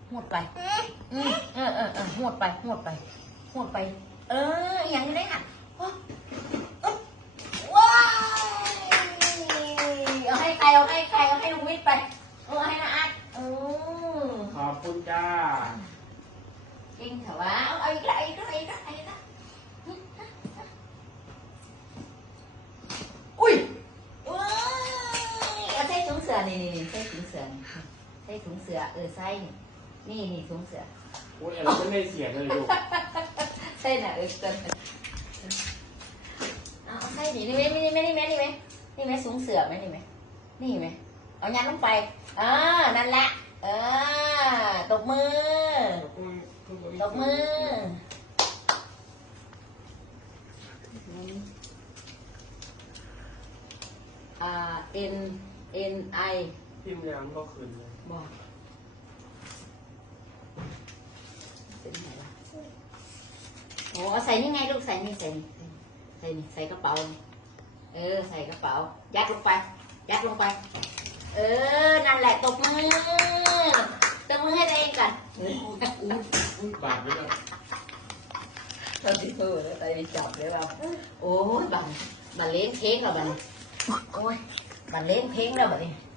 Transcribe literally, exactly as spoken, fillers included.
หวดไปอืมเออเออเออหวดไปหวดไปหวดไปเอออย่างนี้ได้หันว้ายเอาให้ใครเอาให้ใครเอาให้ลุงวิทย์ไปเออให้นะอัดเออขอบคุณจ้าจริงเหรอวะเอาอีกแล้วอีกแล้วอีกแล้วอีกแล้วอุ้ยว้ายเอาใส่ถุงเสือนี่นี่ใส่ถุงเสือใส่ถุงเสือเออใส่นี่นี่ถุงเสือโอ้ยเราไม่ได้เสียเลยลูกใช่น่ะเออเกินเอาใช่ดินี่ไหมนี่ไหมนี่ไหมนี่ไหมนี่ไหมสูงเสือไหมนี่ไหมนี่ไหมเอายันลงไปอ่านั่นแหละเออตบมือตบมืออ่า N N I พิมพ์ยังก็คืนเลยบอกเป็นไงล่ะโอ้ใส่นี่ไงลูกใส่นี่ใส่นี่ใส่นี่ใส่กระเป๋าเออใส่กระเป๋ายัดลงไปยัดลงไปเออนั่นแหละตบมือตบมือให้ตัวเองก่อนอุ้ยอุ้ยอุ้ยบาดไปแล้วเราที่พูดแล้วไปจับเลยเราโอ้ยบันบันเลี้ยงเพลงเราบันโอ้ยบันเลี้ยงเพลงเราบันนี้